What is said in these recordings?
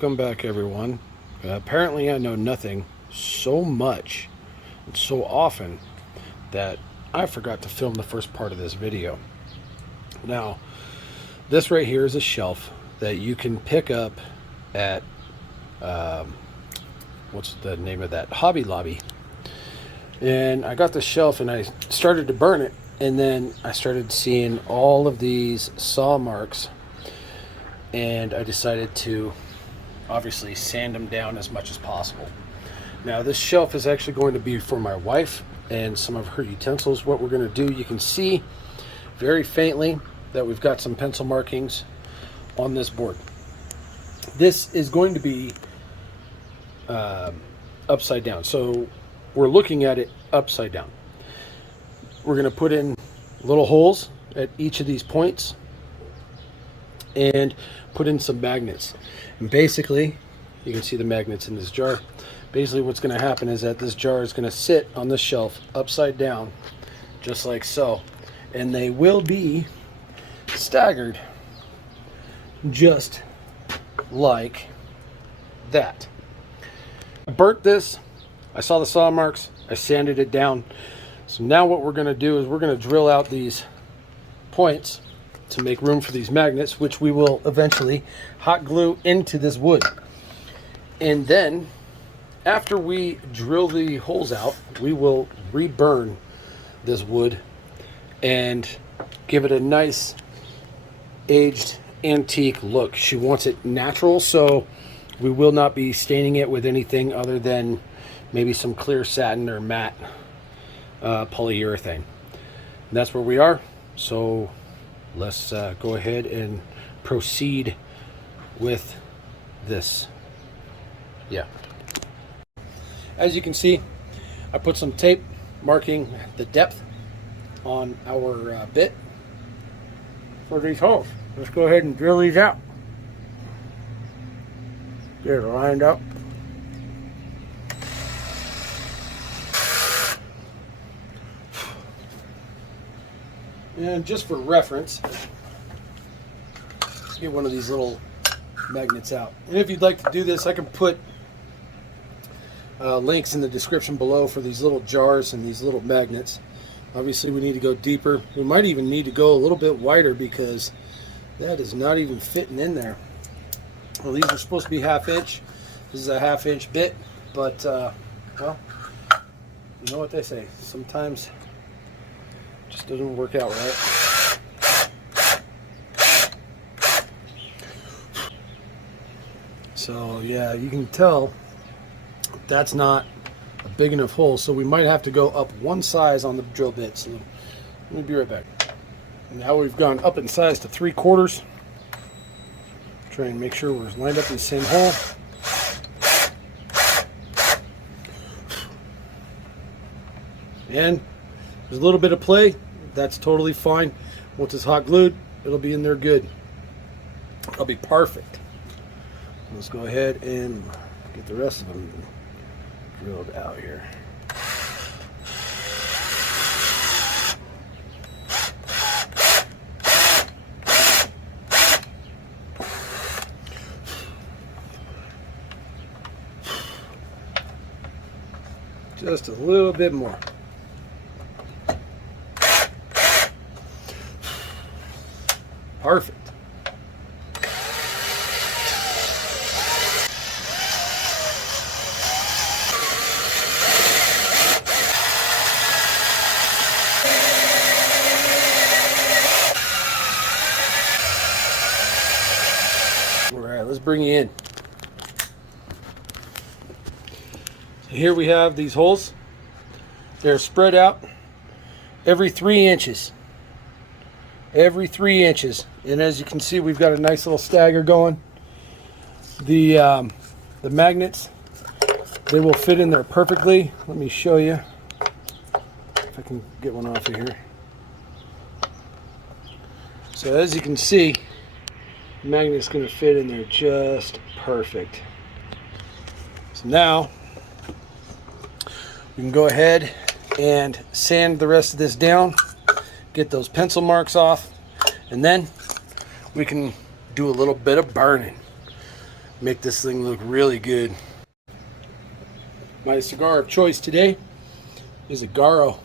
Welcome back, everyone. Apparently I know nothing so much and so often that I forgot to film the first part of this video. Now, this right here is a shelf that you can pick up at, what's the name of that? Hobby Lobby. And I got the shelf and I started to burn it, and then I started seeing all of these saw marks, and I decided to obviously sand them down as much as possible. Now this shelf is actually going to be for my wife and some of her utensils. What we're going to do, you can see very faintly that we've got some pencil markings on this board. This is going to be upside down, so we're looking at it upside down. We're going to put in little holes at each of these points and put in some magnets. And basically, you can see the magnets in this jar. Basically what's going to happen is that this jar is going to sit on the shelf upside down, just like so. And they will be staggered just like that. I burnt this. I saw the saw marks. I sanded it down. So now what we're going to do is we're going to drill out these points to make room for these magnets, which we will eventually hot glue into this wood. And then after we drill the holes out, we will reburn this wood and give it a nice aged antique look. She wants it natural, so we will not be staining it with anything other than maybe some clear satin or matte polyurethane. And that's where we are. So let's go ahead and proceed with this. Yeah. As you can see, I put some tape marking the depth on our bit for these holes. Let's go ahead and drill these out. Get it lined up. And just for reference, let's get one of these little magnets out. And if you'd like to do this, I can put links in the description below for these little jars and these little magnets. Obviously we need to go deeper. We might even need to go a little bit wider because that is not even fitting in there. Well, these are supposed to be 1/2 inch. This is a 1/2 inch bit, but well, you know what they say, sometimes it just doesn't work out right. So yeah, you can tell that's not a big enough hole, so we might have to go up one size on the drill bit. So let me be right back. Now we've gone up in size to 3/4. Try and make sure we're lined up in the same hole. And there's a little bit of play. That's totally fine. Once it's hot glued, it'll be in there good. It'll be perfect. Let's go ahead and get the rest of them drilled out here. Just a little bit more. Perfect. All right, let's bring you in. Here we have these holes. They're spread out every 3 inches. Every 3 inches. And as you can see, we've got a nice little stagger going. The magnets, they will fit in there perfectly. Let me show you if I can get one off of here. So as you can see, the magnet's going to fit in there just perfect. So now we can go ahead and sand the rest of this down, get those pencil marks off, and then we can do a little bit of burning. make this thing look really good. My cigar of choice today is a Garo.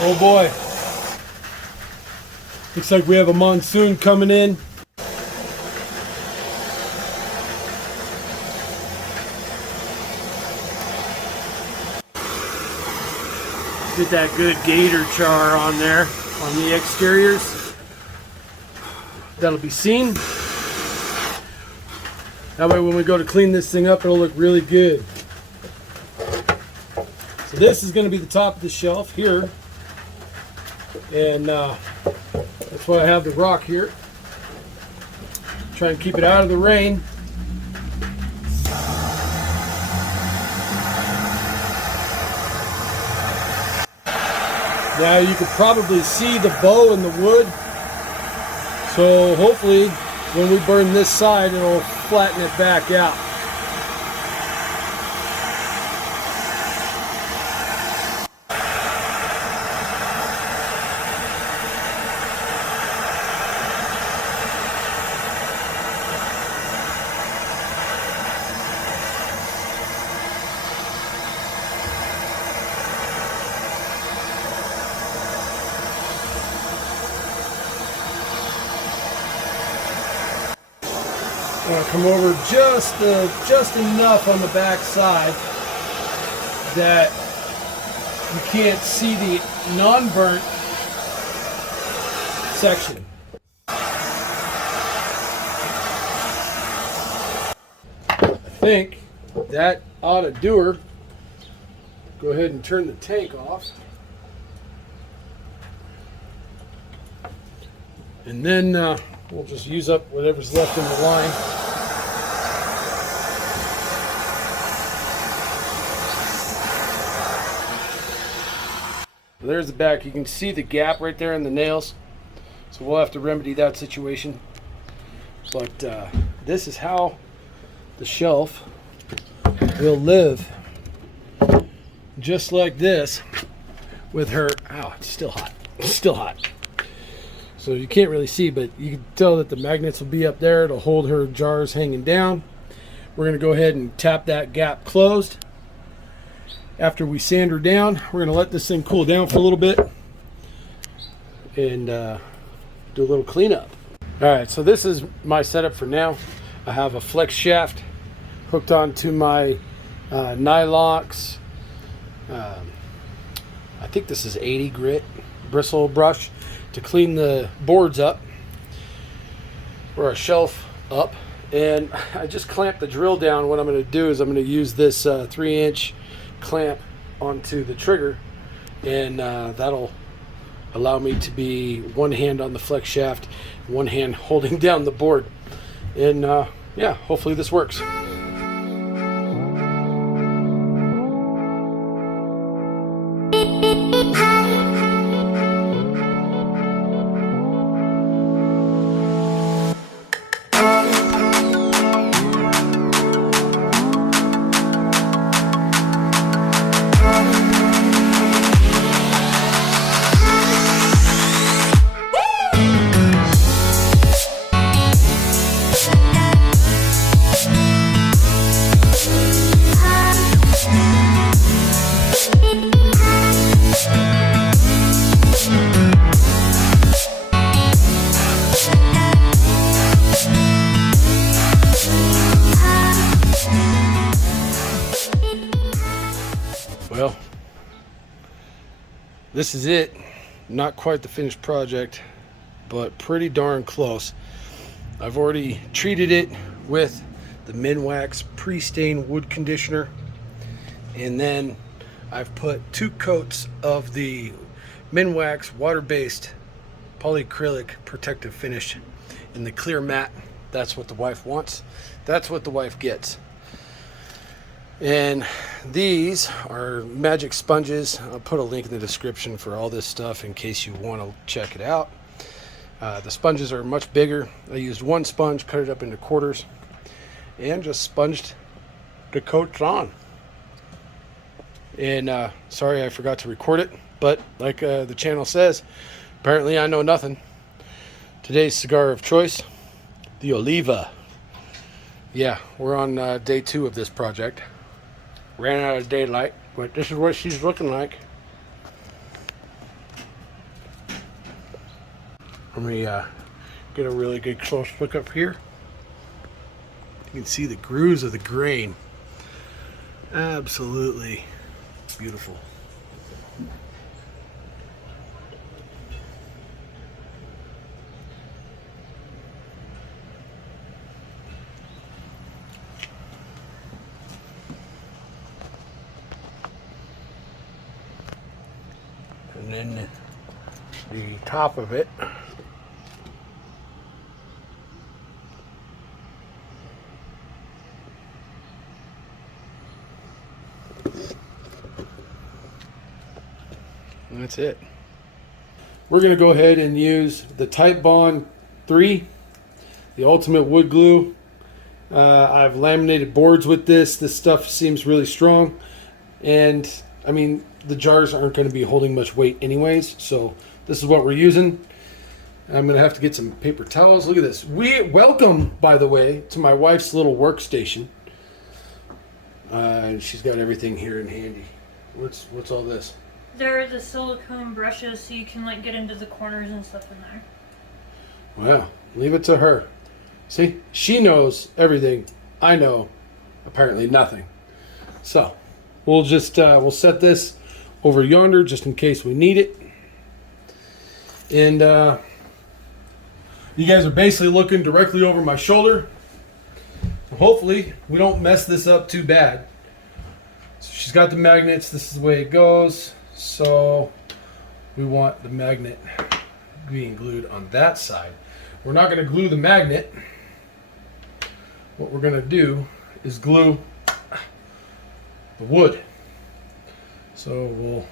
Oh boy, looks like we have a monsoon coming in. Get that good gator char on there on the exteriors. That'll be seen. That way when we go to clean this thing up, it'll look really good. So this is going to be the top of the shelf here. And that's why I have the rock here. Try and keep it out of the rain. Now you can probably see the bow in the wood. So hopefully when we burn this side, it'll flatten it back out. I'm going to come over just enough on the back side that you can't see the non-burnt section. I think that ought to do her. Go ahead and turn the tank off. And then we'll just use up whatever's left in the line. There's the back. You can see the gap right there in the nails. So we'll have to remedy that situation. But this is how the shelf will live. Just like this with her. Ow, it's still hot. It's still hot. So you can't really see, but you can tell that the magnets will be up there to hold her jars hanging down. We're going to go ahead and tap that gap closed. After we sand her down, we're going to let this thing cool down for a little bit and do a little cleanup. All right, so this is my setup for now. I have a flex shaft hooked onto my Nylox. I think this is 80 grit bristle brush to clean the boards up or a shelf up. And I just clamped the drill down. What I'm going to do is I'm going to use this 3-inch clamp onto the trigger, and that'll allow me to be one hand on the flex shaft, one hand holding down the board. And yeah, hopefully this works. Well, this is it. Not quite the finished project, but pretty darn close. I've already treated it with the Minwax pre-stain wood conditioner, and then I've put 2 coats of the Minwax water-based polyacrylic protective finish in the clear matte. That's what the wife wants. That's what the wife gets. And these are magic sponges. I'll put a link in the description for all this stuff in case you want to check it out. The sponges are much bigger. I used 1 sponge, cut it up into quarters, and just sponged the coats on. And sorry I forgot to record it, but like the channel says, apparently I know nothing. Today's cigar of choice, the Oliva. Yeah, we're on day 2 of this project. Ran out of daylight, but this is what she's looking like. Let me get a really good close look up here. You can see the grooves of the grain. Absolutely beautiful. And then the top of it, and that's it. We're going to go ahead and use the Type Bond 3, the ultimate wood glue. I've laminated boards with this. This stuff seems really strong, and I mean, the jars aren't going to be holding much weight anyways, so this is what we're using. I'm going to have to get some paper towels. Look at this. Welcome, by the way, to my wife's little workstation. She's got everything here in handy. What's all this? There are the silicone brushes so you can like get into the corners and stuff in there. Wow, leave it to her. See, she knows everything. I know apparently nothing. So we'll just we'll set this over yonder just in case we need it. And you guys are basically looking directly over my shoulder. Hopefully we don't mess this up too bad. So she's got the magnets. This is the way it goes. So we want the magnet being glued on that side. We're not going to glue the magnet. What we're going to do is glue the wood. So we'll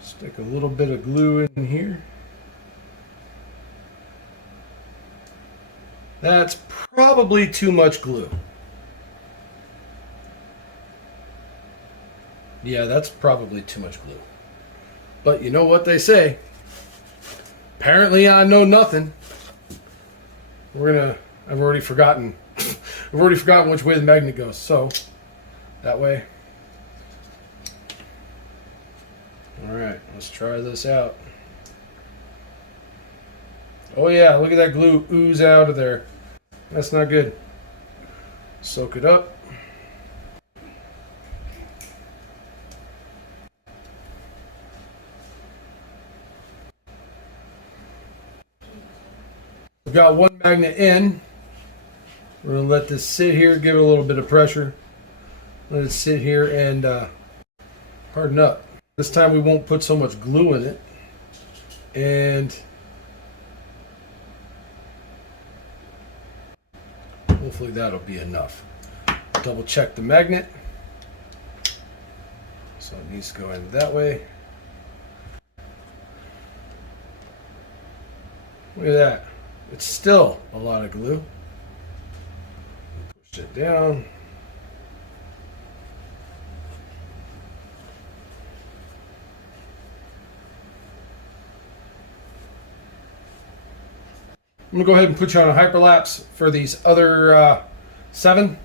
stick a little bit of glue in here. That's probably too much glue. Yeah, that's probably too much glue. But you know what they say. Apparently I know nothing. I've already forgotten. I've already forgotten which way the magnet goes. So that way. All right, let's try this out. Oh yeah, look at that glue ooze out of there. That's not good. Soak it up. We've got 1 magnet in. We're going to let this sit here, give it a little bit of pressure. Let it sit here and harden up. This time we won't put so much glue in it. And hopefully that'll be enough. Double check the magnet. So it needs to go in that way. Look at that. It's still a lot of glue. Push it down. I'm going to go ahead and put you on a hyperlapse for these other 7.